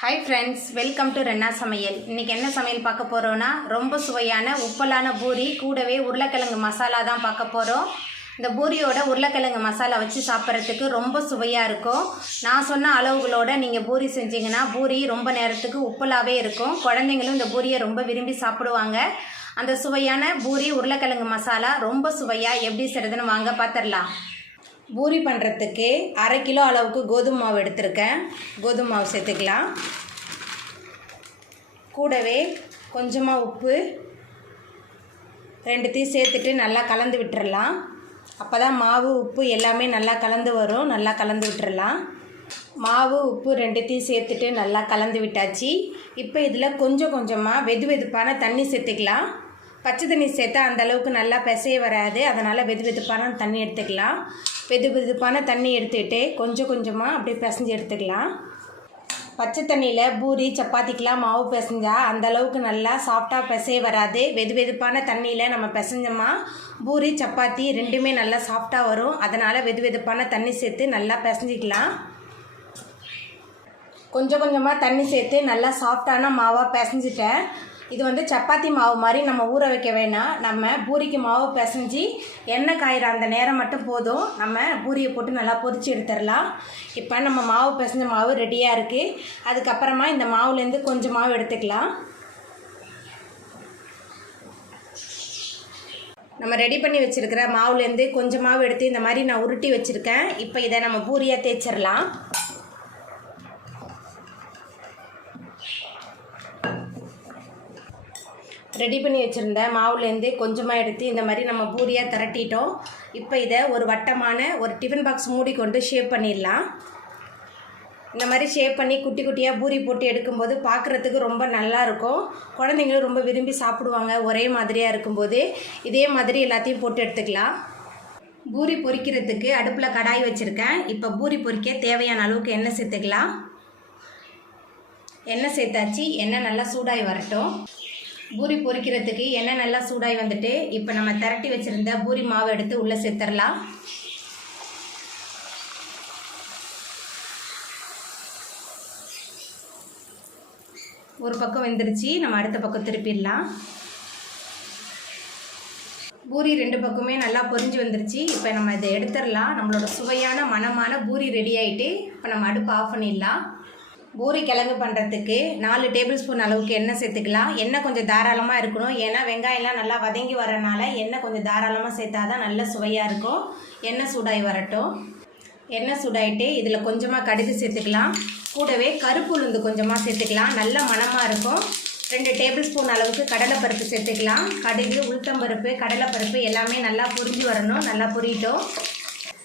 Hi friends, welcome to Renna சமையல். இன்றைக்கி என்ன சமையல் பார்க்க போகிறோன்னா, ரொம்ப சுவையான உப்பலான பூரி கூடவே உருளைக்கிழங்கு மசாலா தான் பார்க்க போகிறோம். இந்த பூரியோட உருளைக்கிழங்கு மசாலா வச்சு சாப்பிட்றதுக்கு ரொம்ப சுவையாக இருக்கும். நான் சொன்ன அளவுகளோடு நீங்கள் பூரி செஞ்சிங்கன்னா பூரி ரொம்ப நேரத்துக்கு உப்பலாகவே இருக்கும். குழந்தைங்களும் இந்த பூரியை ரொம்ப விரும்பி சாப்பிடுவாங்க. அந்த சுவையான பூரி உருளைக்கிழங்கு மசாலா ரொம்ப சுவையாக எப்படி செய்கிறதுன்னு வாங்க பார்த்துடலாம். பூரி பண்ணுறதுக்கு 1/2 கிலோ அளவுக்கு கோதுமை மாவு எடுத்திருக்கேன். கோதுமை மாவு சேர்த்துக்கலாம். கூடவே கொஞ்சமாக உப்பு 2 சேர்த்துட்டு நல்லா கலந்து விட்டுறலாம். அப்போ தான் மாவு உப்பு எல்லாமே நல்லா கலந்து வரும். நல்லா கலந்து விட்டுறலாம். மாவு உப்பு 2 சேர்த்துட்டு நல்லா கலந்து விட்டாச்சு. இப்போ இதில் கொஞ்சம் கொஞ்சமாக வெதுவெதுப்பான தண்ணி சேர்த்துக்கலாம். பச்சை தண்ணி சேர்த்தா அந்தளவுக்கு நல்லா பிசைய வராது. அதனால் வெதுவெதுப்பான தண்ணி எடுத்துக்கலாம். வெதுவெதுப்பான தண்ணி எடுத்துக்கிட்டு கொஞ்சம் கொஞ்சமாக அப்படியே பிசைஞ்சு எடுத்துக்கலாம். பச்சை தண்ணியில் பூரி சப்பாத்திக்கெலாம் மாவு பிசைஞ்சால் அந்தளவுக்கு நல்லா சாஃப்டாக பிசைய வராது. வெதுவெதுப்பான தண்ணியில் நம்ம பிசைஞ்சோமா பூரி சப்பாத்தி ரெண்டுமே நல்லா சாஃப்டாக வரும். அதனால் வெதுவெதுப்பான தண்ணி சேர்த்து நல்லா பிசைஞ்சிக்கலாம். கொஞ்சம் கொஞ்சமாக தண்ணி சேர்த்து நல்லா சாஃப்டான மாவாக பிசைஞ்சிட்டேன். இது சப்பாத்தி மாவு மாதிரி நம்ம ஊற வைக்க வேணாம். நம்ம பூரிக்கு மாவு பிசைஞ்சி எண்ணெய் காயிற அந்த நேரம் மட்டும் போதும். நம்ம பூரியை போட்டு நல்லா பொரிச்சு எடுத்துடலாம். இப்போ நம்ம மாவு பிசைஞ்ச மாவு ரெடியாக இருக்குது. அதுக்கப்புறமா இந்த மாவுலேருந்து கொஞ்சம் மாவு எடுத்துக்கலாம். நம்ம ரெடி பண்ணி வச்சுருக்கிற மாவுலேருந்து கொஞ்சம் மாவு எடுத்து இந்த மாதிரி நான் உருட்டி வச்சுருக்கேன். இப்போ இதை நம்ம பூரியாக தேய்ச்சிடலாம். ரெடி பண்ணி வச்சுருந்த மாவுலேருந்து கொஞ்சமாக எடுத்து இந்த மாதிரி நம்ம பூரியாக திரட்டிட்டோம். இப்போ இதை ஒரு வட்டமான ஒரு டிஃபன் பாக்ஸ் மூடி கொண்டு ஷேப் பண்ணிடலாம். இந்த மாதிரி ஷேப் பண்ணி குட்டி குட்டியாக பூரி போட்டு எடுக்கும்போது பார்க்குறதுக்கு ரொம்ப நல்லாயிருக்கும். குழந்தைங்களும் ரொம்ப விரும்பி சாப்பிடுவாங்க. ஒரே மாதிரியாக இருக்கும்போது இதே மாதிரி எல்லாத்தையும் போட்டு எடுத்துக்கலாம். பூரி பொரிக்கிறதுக்கு அடுப்பில் கடாய் வச்சுருக்கேன். இப்போ பூரி பொரிக்க தேவையான அளவுக்கு எண்ணெய் சேர்த்துக்கலாம். எண்ணெய் சேர்த்தாச்சு. எண்ணெய் நல்லா சூடாகி வரட்டும். பூரி பொரிக்கிறதுக்கு எண்ணெய் நல்லா சூடாகி வந்துட்டு இப்போ நம்ம திரட்டி வச்சுருந்த பூரி மாவை எடுத்து உள்ளே சேர்த்துடலாம். ஒரு பக்கம் வெந்துருச்சு. நம்ம அடுத்த பக்கம் திருப்பிடலாம். பூரி 2 பக்கமே நல்லா பொரிஞ்சு வந்துருச்சு. இப்போ நம்ம இதை எடுத்துடலாம். நம்மளோட சுவையான மணமான பூரி ரெடி ஆகிட்டு இப்போ நம்ம அடுப்பு ஆஃப் பண்ணிடலாம். பூரி கிழங்கு பண்ணுறதுக்கு 4 டேபிள் ஸ்பூன் அளவுக்கு எண்ணெய் சேர்த்துக்கலாம். எண்ணெய் கொஞ்சம் தாராளமாக இருக்கணும். ஏன்னா வெங்காயம்லாம் நல்லா வதங்கி வரனால எண்ணெய் கொஞ்சம் தாராளமாக சேர்த்தா தான் நல்ல சுவையாக இருக்கும். எண்ணெய் சூடாகி வரட்டும். எண்ணெய் சூடாகிட்டு இதில் கொஞ்சமாக கடுகு சேர்த்துக்கலாம். கூடவே கருப்பு உளுந்து கொஞ்சமாக சேர்த்துக்கலாம். நல்ல மணமாக இருக்கும். 2 டேபிள் ஸ்பூன் அளவுக்கு கடலைப்பருப்பு சேர்த்துக்கலாம். கடுகு, உளுத்தம்பருப்பு, கடலைப்பருப்பு எல்லாமே நல்லா பொரிஞ்சு வரணும். நல்லா பொரியட்டும்.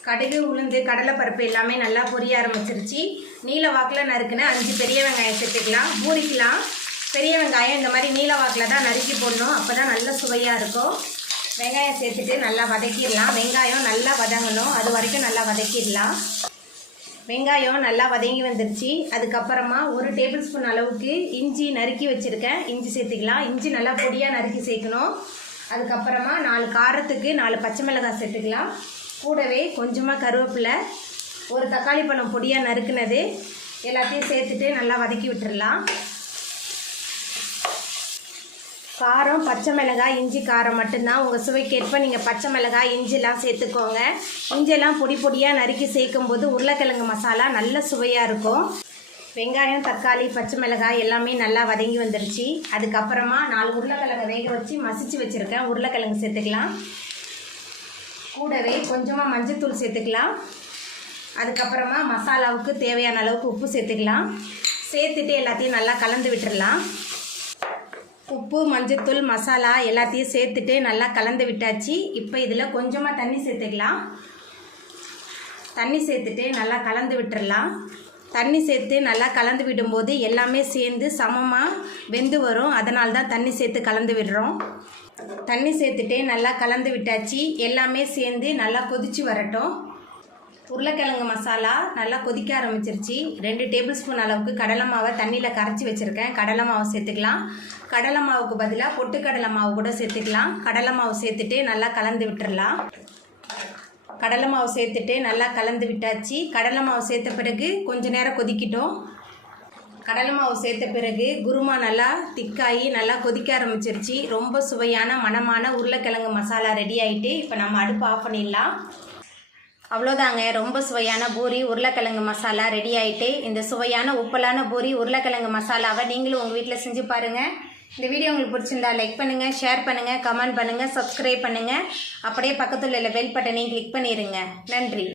கடுகு, உளுந்து, கடலைப்பருப்பு எல்லாமே நல்லா பொரிய ஆரம்பிச்சிருச்சு. நீல வாக்கில் நறுக்குன்னு 5 பெரிய வெங்காயம் சேர்த்துக்கலாம். பூரிக்கலாம் பெரிய வெங்காயம் இந்த மாதிரி நீல வாக்கில் தான் நறுக்கி போடணும். அப்போ தான் நல்ல சுவையாக இருக்கும். வெங்காயம் சேர்த்துட்டு நல்லா வதக்கிடலாம். வெங்காயம் நல்லா வதங்கணும். அது வரைக்கும் நல்லா வதக்கிடலாம். வெங்காயம் நல்லா வதங்கி வந்துருச்சு. அதுக்கப்புறமா 1 டேபிள் ஸ்பூன் அளவுக்கு இஞ்சி நறுக்கி வச்சுருக்கேன். இஞ்சி சேர்த்துக்கலாம். இஞ்சி நல்லா பொடியாக நறுக்கி சேர்க்கணும். அதுக்கப்புறமா 4 காரத்துக்கு 4 பச்சை மிளகாய் சேர்த்துக்கலாம். கூடவே கொஞ்சமாக கருவேப்பிலை, ஒரு தக்காளி பழம் பொடியாக நறுக்குனது எல்லாத்தையும் சேர்த்துட்டு நல்லா வதக்கி விட்டுடலாம். காரம் பச்சை மிளகாய் இஞ்சி காரம் மட்டும்தான். உங்கள் சுவைக்கேற்ப நீங்கள் பச்சை மிளகாய் இஞ்சிலாம் சேர்த்துக்கோங்க. இஞ்செல்லாம் பொடி பொடியாக நறுக்கி சேர்க்கும்போது உருளைக்கிழங்கு மசாலா நல்ல சுவையாக இருக்கும். வெங்காயம், தக்காளி, பச்சை மிளகாய் எல்லாமே நல்லா வதங்கி வந்துருச்சு. அதுக்கப்புறமா 4 உருளைக்கிழங்கு வேக வச்சு மசிச்சு வச்சுருக்கேன். உருளைக்கிழங்கு சேர்த்துக்கலாம். கூடவே கொஞ்சமாக மஞ்சள்தூள் சேர்த்துக்கலாம். அதுக்கப்புறமா மசாலாவுக்கு தேவையான அளவுக்கு உப்பு சேர்த்துக்கலாம். சேர்த்துட்டு எல்லாத்தையும் நல்லா கலந்து விட்டுடலாம். உப்பு, மஞ்சள்தூள், மசாலா எல்லாத்தையும் சேர்த்துட்டு நல்லா கலந்து விட்டாச்சு. இப்போ இதில் கொஞ்சமாக தண்ணி சேர்த்துக்கலாம். தண்ணி சேர்த்துட்டு நல்லா கலந்து விட்டுடலாம். தண்ணி சேர்த்து நல்லா கலந்து விடும்போது எல்லாமே சேர்ந்து சமமாக வெந்து வரும். அதனால தான் தண்ணி சேர்த்து கலந்து விடுறோம். தண்ணி சேர்த்துட்டு நல்லா கலந்து விட்டாச்சு. எல்லாமே சேர்ந்து நல்லா கொதித்து வரட்டும். உருளைக்கிழங்கு மசாலா நல்லா கொதிக்க ஆரம்பிச்சிருச்சு. 2 டேபிள் ஸ்பூன் அளவுக்கு கடலை மாவை தண்ணியில் கரைச்சி வச்சுருக்கேன். கடலை மாவு சேர்த்துக்கலாம். கடலை மாவுக்கு பதிலாக பொட்டுக்கடலை மாவு கூட சேர்த்துக்கலாம். கடலை மாவு சேர்த்துட்டு நல்லா கலந்து விட்டுடலாம். கடலை மாவு சேர்த்துட்டு நல்லா கலந்து விட்டாச்சு. கடலை மாவு சேர்த்த பிறகு கொஞ்ச நேரம் கொதிக்கிட்டோம். கடலை மாவு சேர்த்த பிறகு குருமா நல்லா திக்காகி நல்லா கொதிக்க ஆரம்பிச்சிருச்சு. ரொம்ப சுவையான மணமான உருளைக்கிழங்கு மசாலா ரெடி ஆகிட்டு இப்போ நம்ம அடுப்பு ஆஃப் பண்ணிடலாம். அவ்வளோதாங்க, ரொம்ப சுவையான பூரி உருளைக்கிழங்கு மசாலா ரெடி ஆகிட்டு. இந்த சுவையான உப்பலான பூரி உருளைக்கிழங்கு மசாலாவை நீங்களும் உங்கள் வீட்டில் செஞ்சு பாருங்கள். இந்த வீடியோ உங்களுக்கு பிடிச்சிருந்தா லைக் பண்ணுங்கள், ஷேர் பண்ணுங்கள், கமெண்ட் பண்ணுங்கள், சப்ஸ்கிரைப் பண்ணுங்கள். அப்படியே பக்கத்தில் உள்ள பெல் பட்டனையும் கிளிக் பண்ணிடுங்க. நன்றி.